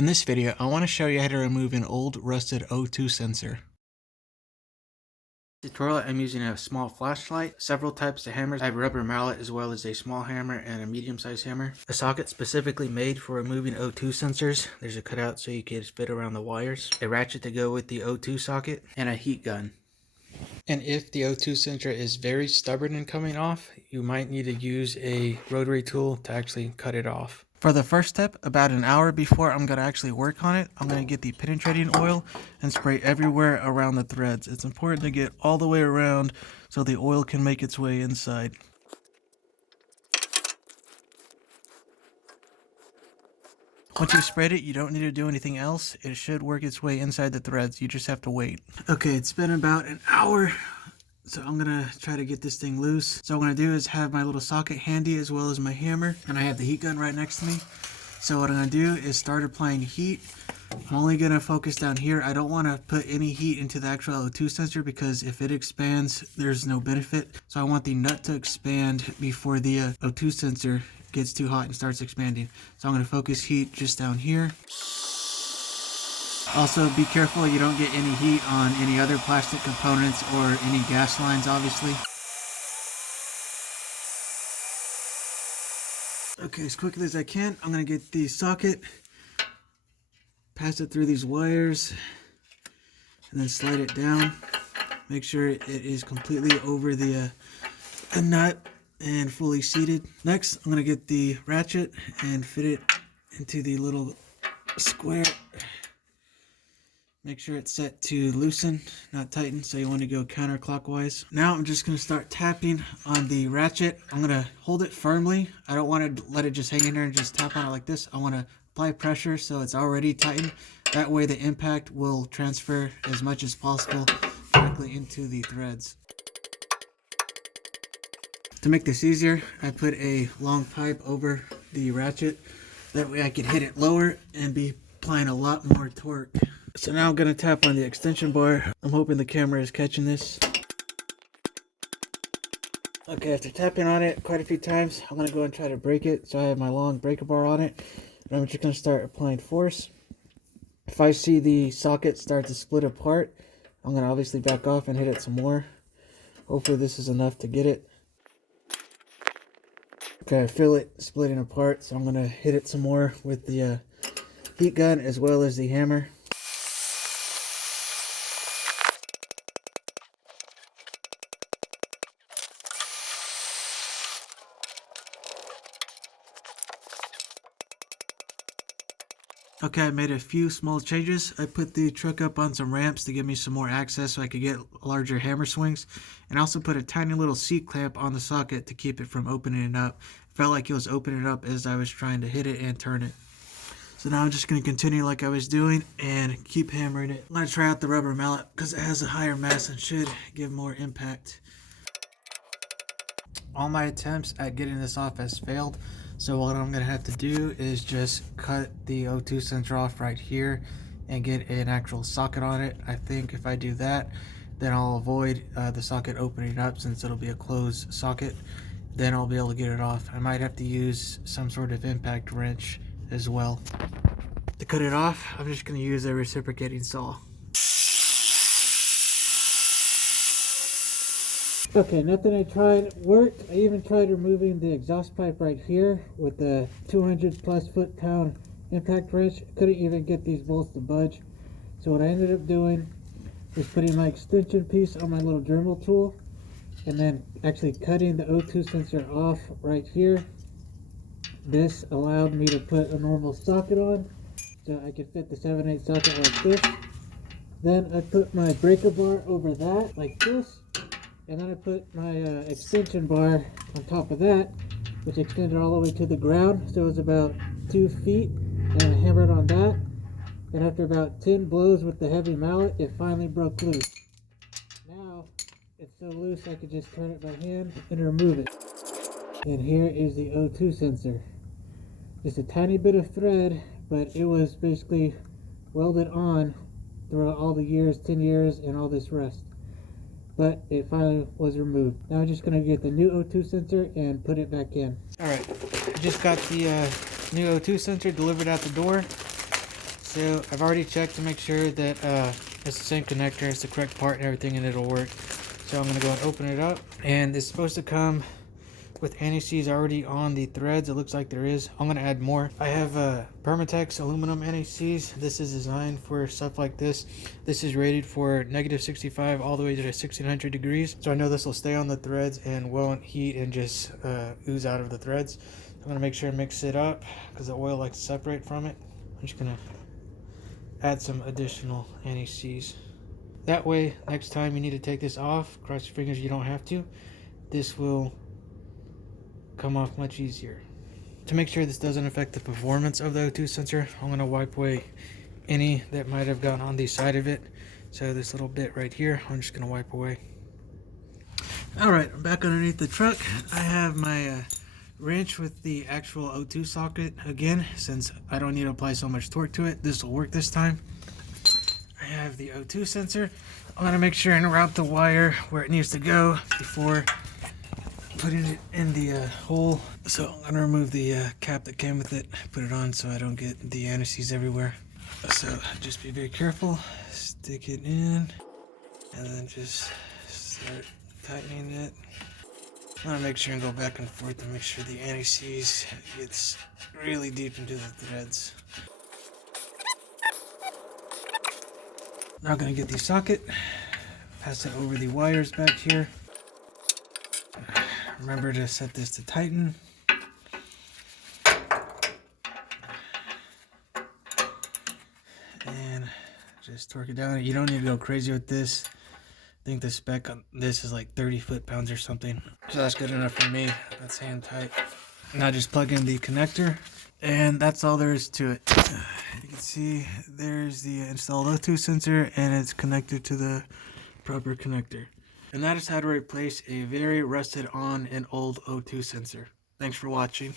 In this video, I want to show you how to remove an old rusted O2 sensor. Tutorial, I'm using a small flashlight, several types of hammers. I have a rubber mallet as well as a small hammer and a medium-sized hammer. A socket specifically made for removing O2 sensors. There's a cutout so you can fit around the wires. A ratchet to go with the O2 socket, and a heat gun. And if the O2 sensor is very stubborn in coming off, you might need to use a rotary tool to actually cut it off. For the first step, about an hour before I'm going to actually work on it, I'm going to get the penetrating oil and spray everywhere around the threads. It's important to get all the way around so the oil can make its way inside. Once you've sprayed it, you don't need to do anything else. It should work its way inside the threads. You just have to wait. Okay, it's been about an hour. So I'm gonna try to get this thing loose. So what I'm gonna do is have my little socket handy as well as my hammer, and I have the heat gun right next to me. So what I'm gonna do is start applying heat. I'm only gonna focus down here. I don't wanna put any heat into the actual O2 sensor because if it expands, there's no benefit. So I want the nut to expand before the O2 sensor gets too hot and starts expanding. So I'm gonna focus heat just down here. Also, be careful you don't get any heat on any other plastic components or any gas lines, obviously. Okay, as quickly as I can, I'm going to get the socket, pass it through these wires, and then slide it down. Make sure it is completely over the nut and fully seated. Next, I'm going to get the ratchet and fit it into the little square. Make sure it's set to loosen, not tighten, so you want to go counterclockwise. Now I'm just going to start tapping on the ratchet. I'm going to hold it firmly. I don't want to let it just hang in there and just tap on it like this. I want to apply pressure so it's already tightened. That way the impact will transfer as much as possible directly into the threads. To make this easier, I put a long pipe over the ratchet. That way I can hit it lower and be applying a lot more torque. So now I'm going to tap on the extension bar. I'm hoping the camera is catching this. Okay, after tapping on it quite a few times, I'm going to go and try to break it. So I have my long breaker bar on it. And I'm just going to start applying force. If I see the socket start to split apart, I'm going to obviously back off and hit it some more. Hopefully this is enough to get it. Okay, I feel it splitting apart, so I'm going to hit it some more with the heat gun as well as the hammer. Okay, I made a few small changes. I put the truck up on some ramps to give me some more access so I could get larger hammer swings. And I also put a tiny little seat clamp on the socket to keep it from opening it up. It felt like it was opening it up as I was trying to hit it and turn it. So now I'm just going to continue like I was doing and keep hammering it. I'm going to try out the rubber mallet because it has a higher mass and should give more impact. All my attempts at getting this off has failed. So what I'm going to have to do is just cut the O2 sensor off right here and get an actual socket on it. I think if I do that, then I'll avoid the socket opening up since it'll be a closed socket. Then I'll be able to get it off. I might have to use some sort of impact wrench as well. To cut it off, I'm just going to use a reciprocating saw. Okay, nothing I tried worked. I even tried removing the exhaust pipe right here with the 200 plus foot-pound impact wrench. Couldn't even get these bolts to budge. So what I ended up doing was putting my extension piece on my little Dremel tool and then actually cutting the O2 sensor off right here. This allowed me to put a normal socket on, so I could fit the 7/8 socket like this. Then I put my breaker bar over that like this. And then I put my extension bar on top of that, which extended all the way to the ground. So it was about 2 feet, and I hammered on that. And after about 10 blows with the heavy mallet, it finally broke loose. Now, it's so loose I could just turn it by hand and remove it. And here is the O2 sensor. Just a tiny bit of thread, but it was basically welded on throughout all the years, 10 years, and all this rust. But it finally was removed. Now I'm just going to get the new O2 sensor and put it back in. Alright, just got the new O2 sensor delivered out the door. So I've already checked to make sure that it's the same connector, it's the correct part and everything, and it'll work. So I'm gonna go and open it up, and it's supposed to come with anti-seize already on the threads. It looks like there is. I'm gonna add more. I have Permatex aluminum anti-seize. This is designed for stuff like this. This is rated for -65 all the way to 1600 degrees. So I know this will stay on the threads and won't heat and just ooze out of the threads. I'm gonna make sure and mix it up because the oil likes to separate from it. I'm just gonna add some additional anti-seize. That way, next time you need to take this off, cross your fingers you don't have to, this will come off much easier. To make sure this doesn't affect the performance of the O2 sensor, I'm going to wipe away any that might have gone on the side of it. So this little bit right here, I'm just going to wipe away. Alright, I'm back underneath the truck. I have my wrench with the actual O2 socket again, since I don't need to apply so much torque to it. This will work this time. I have the O2 sensor. I'm going to make sure and route the wire where it needs to go before putting it in the hole. So I'm going to remove the cap that came with it, put it on so I don't get the anti-seize everywhere. So just be very careful, stick it in, and then just start tightening it. I'm going to make sure and go back and forth to make sure the anti-seize gets really deep into the threads. Now I'm going to get the socket, pass it over the wires back here. Remember to set this to tighten. And just torque it down. You don't need to go crazy with this. I think the spec on this is like 30 foot-pounds or something. So that's good enough for me. That's hand tight. Now just plug in the connector. And that's all there is to it. You can see there's the installed O2 sensor and it's connected to the proper connector. And that is how to replace a very rusted on and old O2 sensor. Thanks for watching.